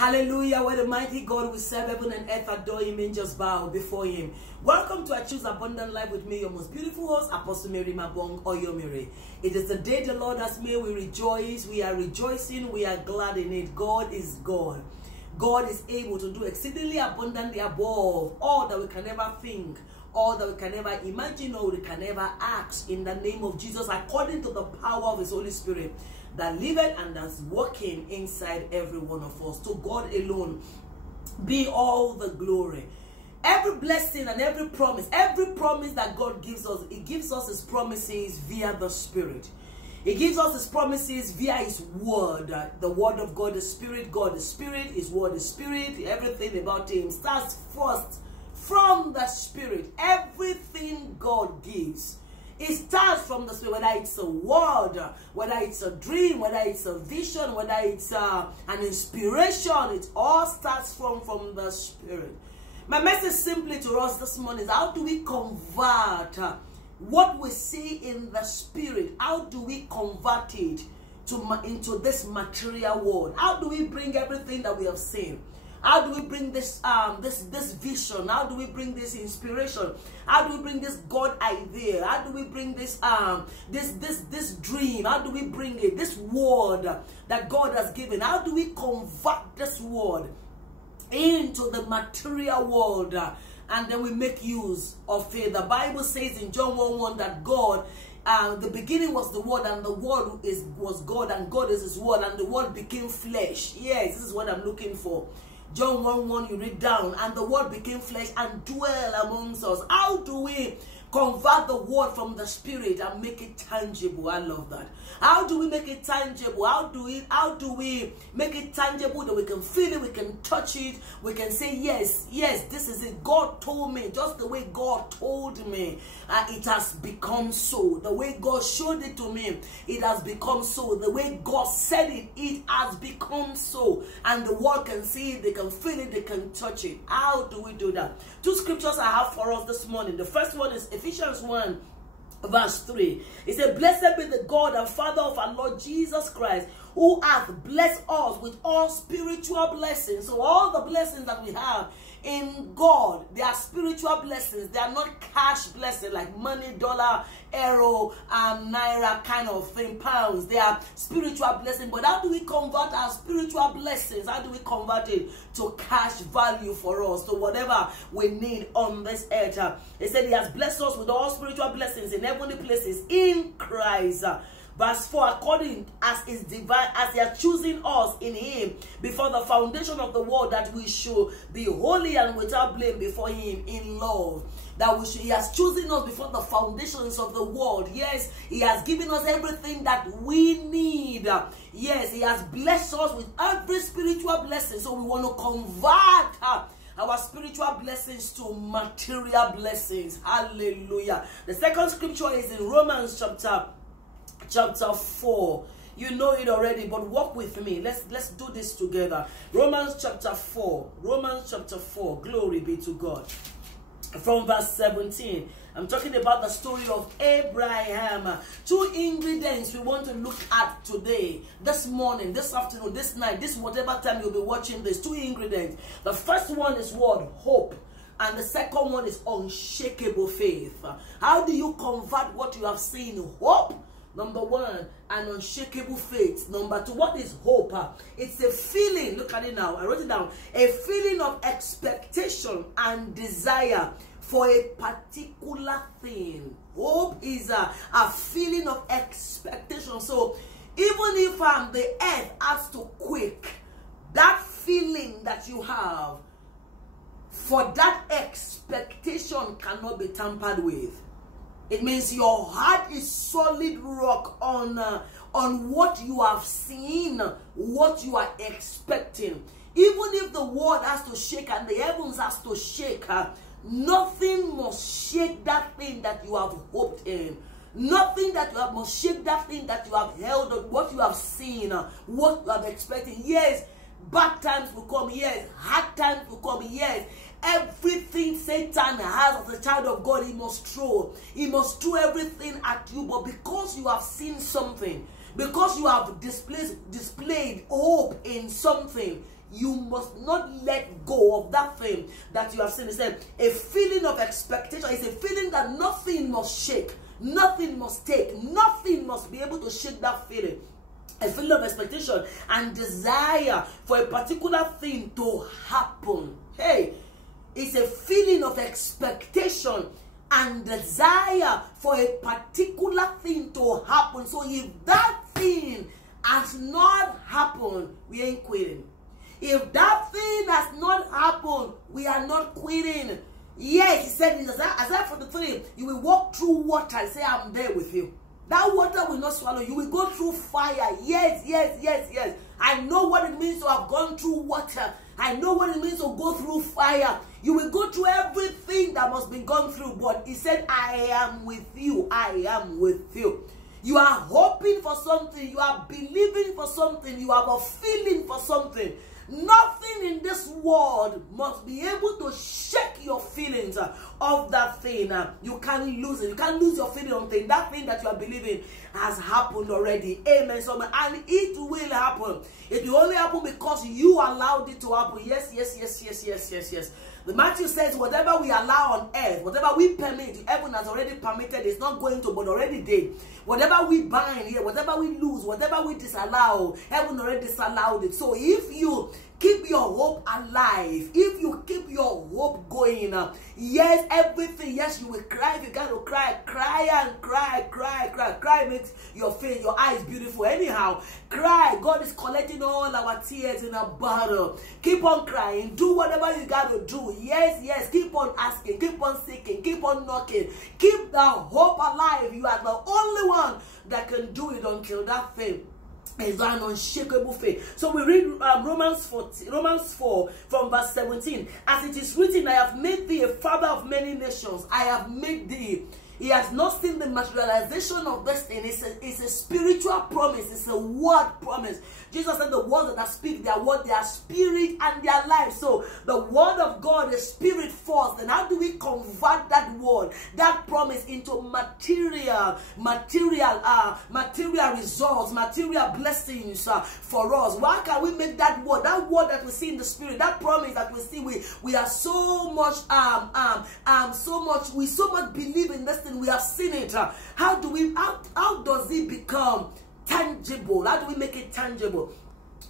Hallelujah, what a mighty God we serve. Heaven and earth adore him, angels bow before him. Welcome to I Choose Abundant Life with me, your most beautiful host, Apostle Mary Mabong Oyomire. It is the day the Lord has made. We rejoice, we are rejoicing, we are glad in it. God is God. God is able to do exceedingly abundantly above all that we can ever think, all that we can ever imagine, or we can ever ask, in the name of Jesus, according to the power of his Holy Spirit that liveth and that's working inside every one of us. To God alone be all the glory. Every blessing and every promise that God gives us, he gives us his promises via the Spirit. He gives us his promises via his word. The word of God is spirit, God is spirit, his word is spirit. Everything about him starts first from the Spirit. Everything God gives, it starts from the Spirit, whether it's a word, whether it's a dream, whether it's a vision, whether it's an inspiration. It all starts from the Spirit. My message simply to us this morning is, how do we convert what we see in the Spirit? How do we convert it into this material world? How do we bring everything that we have seen? How do we bring this this vision? How do we bring this inspiration? How do we bring this God idea? How do we bring this this dream? How do we bring it, this word that God has given? How do we convert this word into the material world, and then we make use of it? The Bible says in John 1:1 that God, the beginning was the Word, and the Word was God, and God is his Word, and the Word became flesh. Yes, this is what I'm looking for. John 1:1, you read down, and the Word became flesh and dwell amongst us. How do we convert the word from the Spirit and make it tangible? I love that. How do we make it tangible? How do we make it tangible that we can feel it, we can touch it, we can say, yes, this is it. God told me, just the way God told me, it has become so. The way God showed it to me, it has become so. The way God said it, it has become so. And the world can see it, they can feel it, they can touch it. How do we do that? Two scriptures I have for us this morning. The first one is Ephesians 1 verse 3. It said, blessed be the God and Father of our Lord Jesus Christ, who hath blessed us with all spiritual blessings. So all the blessings that we have in God, they are spiritual blessings. They are not cash blessings like money, dollar, euro, naira kind of thing, pounds. They are spiritual blessings. But how do we convert our spiritual blessings? How do we convert it to cash value for us, to whatever we need on this earth? He said he has blessed us with all spiritual blessings in heavenly places in Christ. Verse 4, according as is divine, as he has chosen us in him before the foundation of the world, that we should be holy and without blame before him in love. He has chosen us before the foundations of the world. Yes, he has given us everything that we need. Yes, he has blessed us with every spiritual blessing. So we want to convert our spiritual blessings to material blessings. Hallelujah. The second scripture is in Romans chapter 4. You know it already, but walk with me. Let's do this together. Romans chapter 4. Romans chapter 4. Glory be to God. From verse 17. I'm talking about the story of Abraham. Two ingredients we want to look at today, this morning, this afternoon, this night, this whatever time you'll be watching this. Two ingredients. The first one is what? Hope. And the second one is unshakable faith. How do you convert what you have seen? Hope, number one, and unshakable faith. Number two, what is hope? It's a feeling, look at it now, I wrote it down, a feeling of expectation and desire for a particular thing. Hope is a feeling of expectation. So even if the earth has to quake, that feeling that you have for that expectation cannot be tampered with. It means your heart is solid rock on what you have seen, what you are expecting. Even if the world has to shake and the heavens has to shake, nothing must shake that thing that you have hoped in. Nothing that you have must shake that thing that you have held on, what you have seen, what you have expected. Yes, bad times will come. Yes, hard times will come. Yes, everything Satan has as a child of God, he must throw. He must throw everything at you. But because you have seen something, because you have displayed hope in something, you must not let go of that thing that you have seen. He said, a feeling of expectation is a feeling that nothing must shake, nothing must take, nothing must be able to shake that feeling. A feeling of expectation and desire for a particular thing to happen. Hey, it's a feeling of expectation and desire for a particular thing to happen. So if that thing has not happened, we ain't quitting. If that thing has not happened, we are not quitting. Yes, he said in Isaiah 43, you will walk through water and say, I'm there with you. That water will not swallow you. Will go through fire. Yes, yes, yes, yes. I know what it means to have gone through water. I know what it means to go through fire. You will go through everything that must be gone through. But he said, I am with you. I am with you. You are hoping for something. You are believing for something. You have a feeling for something. Nothing in this world must be able to shake your feelings of that thing. You can't lose it. You can't lose your feeling on thing. That thing that you are believing has happened already. Amen. So, and it will happen. It will only happen because you allowed it to happen. Yes, yes, yes, yes, yes, yes, yes. The Matthew says, whatever we allow on earth, whatever we permit, heaven has already permitted. It's not going to, but already did. Whatever we bind here, whatever we lose, whatever we disallow, heaven already disallowed it. So if you keep your hope alive, if you keep your hope going, yes, everything, yes, you will cry. If you got to cry, cry and cry, cry, cry. Cry makes your face, your eyes beautiful. Anyhow, cry. God is collecting all our tears in a bottle. Keep on crying. Do whatever you got to do. Yes, yes. Keep on asking. Keep on seeking. Keep on knocking. Keep the hope alive. You are the only one that can do it until that thing is an unshakable faith. So we read Romans 4 from verse 17. As it is written, I have made thee a father of many nations. I have made thee. He has not seen the materialization of this thing. It's a spiritual promise. It's a word promise. Jesus said the words that I speak, they are what? They are spirit and they are life. So the word of God is spirit first. And how do we convert that word, that promise, into material results, material blessings for us? Why can we make that word that we see in the spirit, that promise that we see, we are so much we so much believe in this thing. We have seen it. How does it become tangible? How do we make it tangible?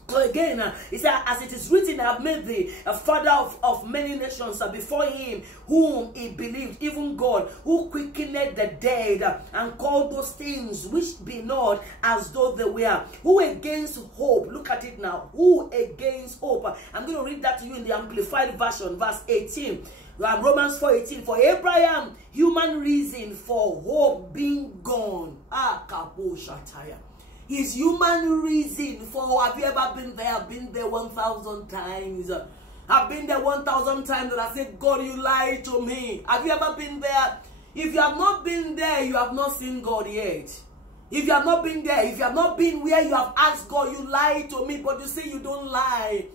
So again, he said, as it is written, I have made thee a father of many nations before him whom he believed, even God, who quickened the dead and called those things which be not as though they were. Who against hope? Look at it now. Who against hope? I'm going to read that to you in the Amplified Version, verse 18. Romans 4:18. For Abraham, human reason for hope being gone. His human reason for, have you ever been there? I've been there 1,000 times. I've been there 1,000 times and I said, God, you lied to me. Have you ever been there? If you have not been there, you have not seen God yet. If you have not been there, if you have not been where you have asked God, you lied to me, but you say you don't lie.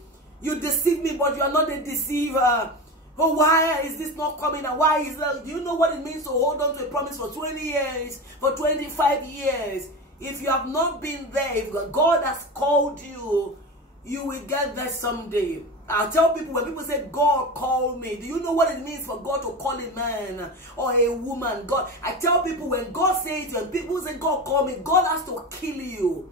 You deceive me, but you are not a deceiver. Oh, why is this not coming? And why is that? Do you know what it means to hold on to a promise for 20 years, for 25 years? If you have not been there, if God has called you, you will get there someday. I tell people, when people say, God called me, do you know what it means for God to call a man or a woman? God, I tell people, when God says, when people say, God called me, God has to kill you.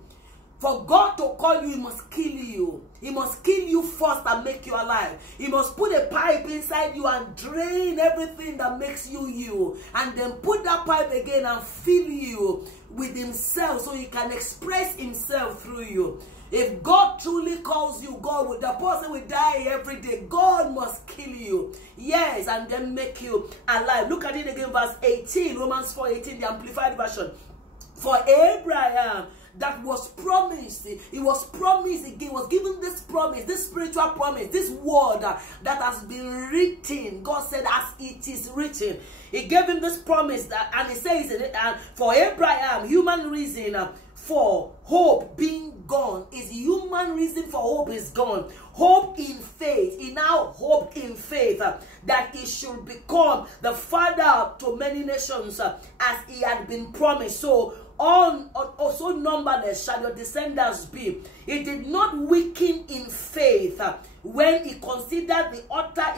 For God to call you, he must kill you. He must kill you first and make you alive. He must put a pipe inside you and drain everything that makes you you. And then put that pipe again and fill you with himself so he can express himself through you. If God truly calls you, the person will die every day. God must kill you. Yes, and then make you alive. Look at it again, verse 18. Romans 4:18, the Amplified Version. For Abraham, that was promised. It was promised again. Was given this promise, this spiritual promise, this word that has been written. God said, as it is written. He gave him this promise, and he says, for Abraham, human reason for hope being gone. Is human reason for hope is gone. Hope in faith. He now hope in faith that he should become the father to many nations as he had been promised. So so numberless shall your descendants be. He did not weaken in faith when he considered the utter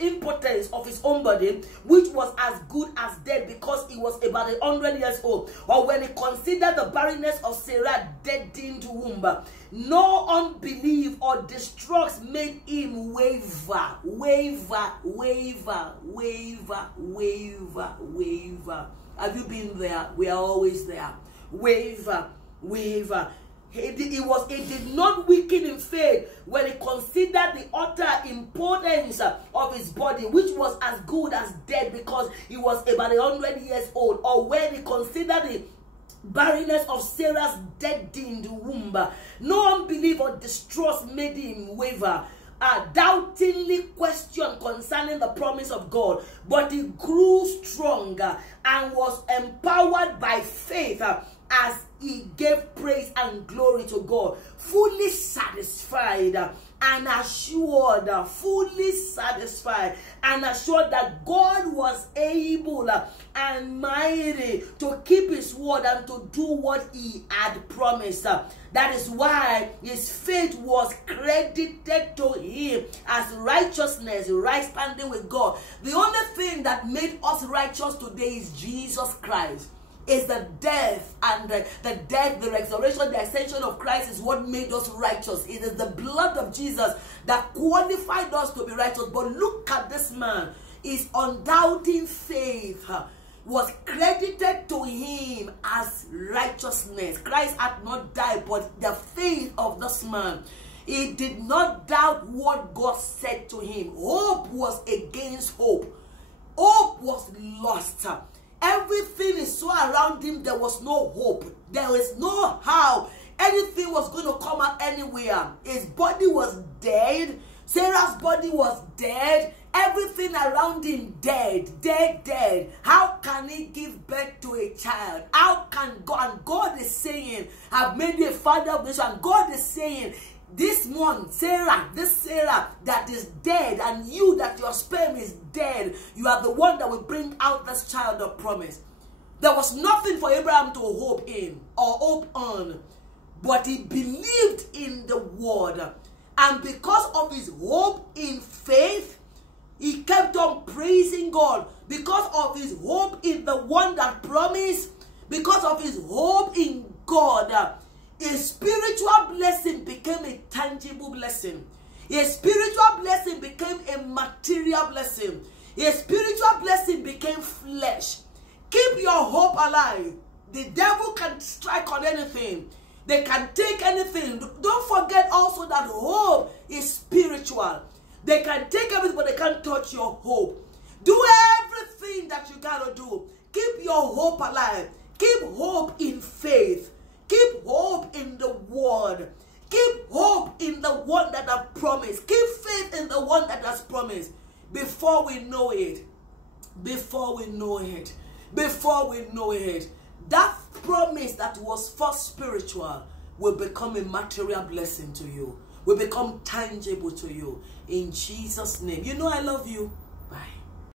impotence of his own body, which was as good as dead because he was about 100 years old, or when he considered the barrenness of Sarah deadened womb. No unbelief or distrust made him waver. Have you been there? We are always there. Waver. He did not weaken in faith when he considered the utter importance of his body, which was as good as dead because he was about 100 years old, or when he considered the barrenness of Sarah's deadened womb. No unbelief or distrust made him waver, doubtingly questioned concerning the promise of God, but he grew stronger and was empowered by faith as he gave praise and glory to God, fully satisfied and assured, that God was able and mighty to keep his word and to do what he had promised. That is why his faith was credited to him as righteousness, right standing with God. The only thing that made us righteous today is Jesus Christ. Is the death and the resurrection, the ascension of Christ is what made us righteous. It is the blood of Jesus that qualified us to be righteous. But look at this man. His undoubting faith was credited to him as righteousness. Christ had not died, but the faith of this man. He did not doubt what God said to him. Hope was against hope. Hope was lost. Everything is so around him, there was no hope. There was no how anything was going to come out anywhere. His body was dead. Sarah's body was dead. Everything around him dead. How can he give birth to a child? How can God? And God is saying, I've made you a father of this one. God is saying, this one, Sarah that is dead, and you that your sperm is dead, you are the one that will bring out this child of promise. There was nothing for Abraham to hope in or hope on, but he believed in the word. And because of his hope in faith, he kept on praising God. Because of his hope in the one that promised, because of his hope in God, a spiritual blessing became a tangible blessing. A spiritual blessing became a material blessing. A spiritual blessing became flesh. Keep your hope alive. The devil can strike on anything. They can take anything. Don't forget also that hope is spiritual. They can take everything, but they can't touch your hope. Do everything that you gotta do. Keep your hope alive. Keep hope in faith. Keep hope in the word. Keep hope in the one that has promised. Keep faith in the one that has promised. Before we know it, that promise that was first spiritual will become a material blessing to you, will become tangible to you. In Jesus' name. You know I love you. Bye.